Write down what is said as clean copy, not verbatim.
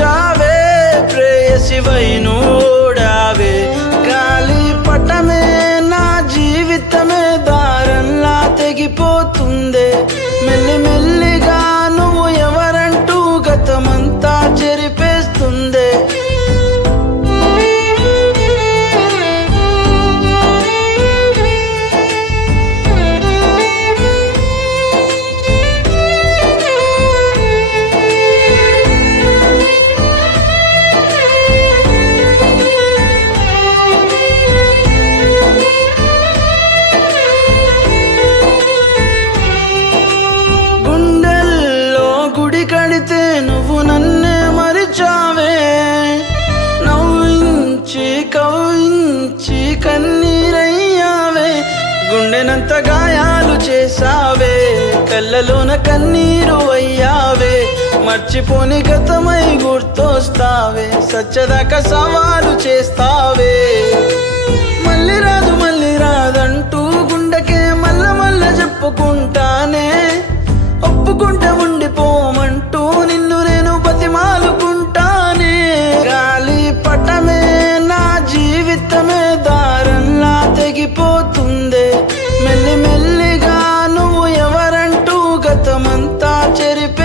మరిచావే ప్రేయసివై నోడావే గాలి పటమే నా జీవితమే దారంలా తెగిపోతుందే మెల్లిమెల్లిగా నువ్వు ఎవరంటూ గతమంతా చెరిపేస్తుందే కడితే నువ్వు నన్నే మరిచావే నవ్వించి కవ్వించి కన్నీరయ్యావే గుండెనంత గాయాలు చేసావే కళ్ళలోన కన్నీరు అయ్యావే మర్చిపోని గతమై గుర్తొస్తావే సచ్చదాకా సవాలు చేస్తావే మళ్ళీ రాదంటూ గుండెకే మల్ల మల్ల చెప్పుకుంటానే ఒప్పుకుంటే ఉండిపోమంటూ నిన్ను నేను బతిమాలుకుంటానే గాలి పటమే నా జీవితమే దారంలా తెగిపోతుందే మెల్లిమెల్లిగా నువ్వు ఎవరంటూ గతమంతా చెరిపి